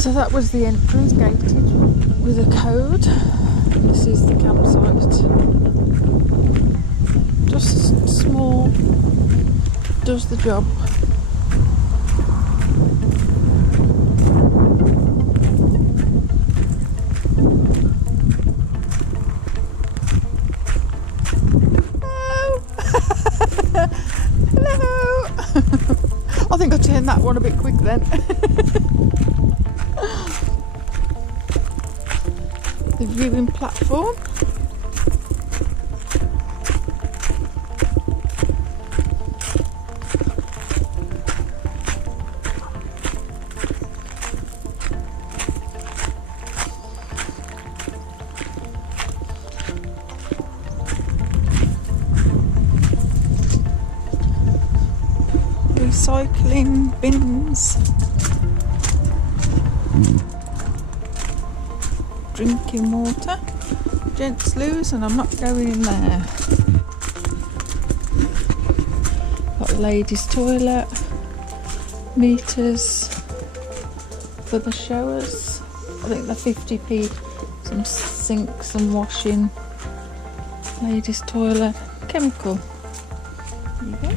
So that was the entrance, gated with a code. This is the campsite. Just small, does the job. Hello! I think I turned that one a bit quick then. The viewing platform. Recycling bins. Drinking water. Gents loose, and I'm not going in there. Got ladies' toilet. Meters for the showers. I think they're 50p. Some sinks, some washing. Ladies' toilet. Chemical. There you go.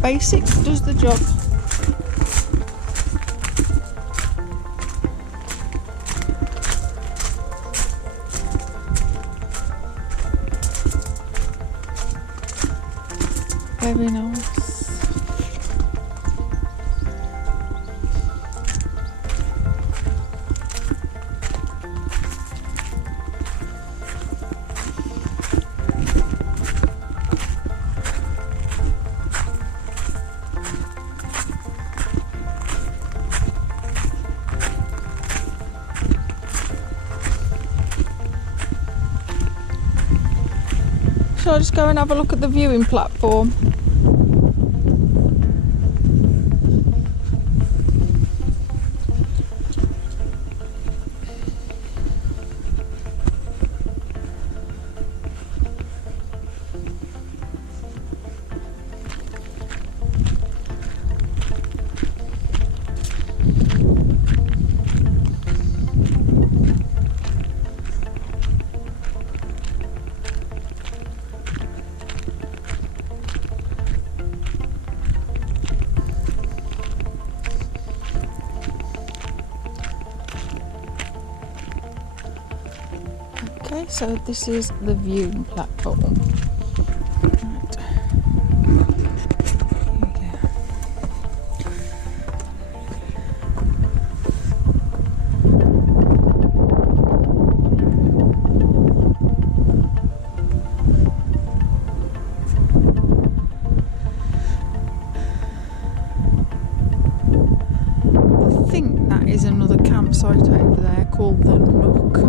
Basic does the job. Very nice. Shall I just go and have a look at the viewing platform? Okay, so this is the viewing platform. Right. Here we go. I think that is another campsite over there called the Nook.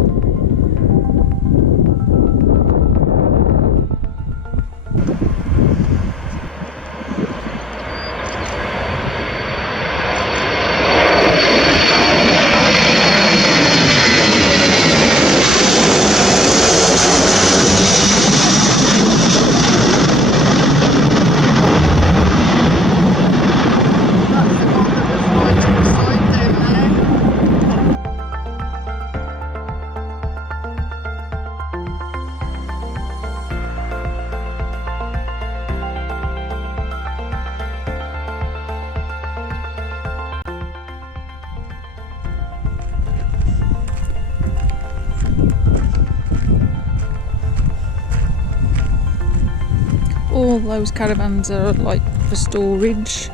All those caravans are like for storage,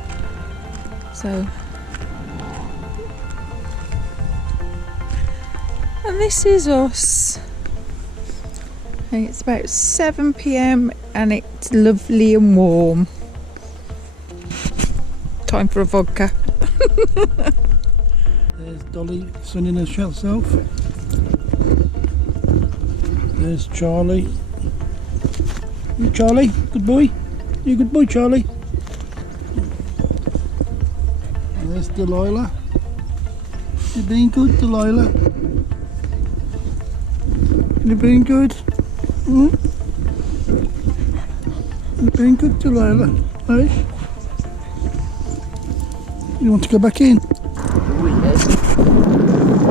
so, and this is us, and it's about 7 p.m. and it's lovely and warm. Time for a vodka. There's Dolly sunning herself. There's Charlie. You Charlie, good boy. You good boy, Charlie. There's Delilah. You been good, Delilah? You been good? Hmm? You been good, Delilah? Hey? You want to go back in? Weird.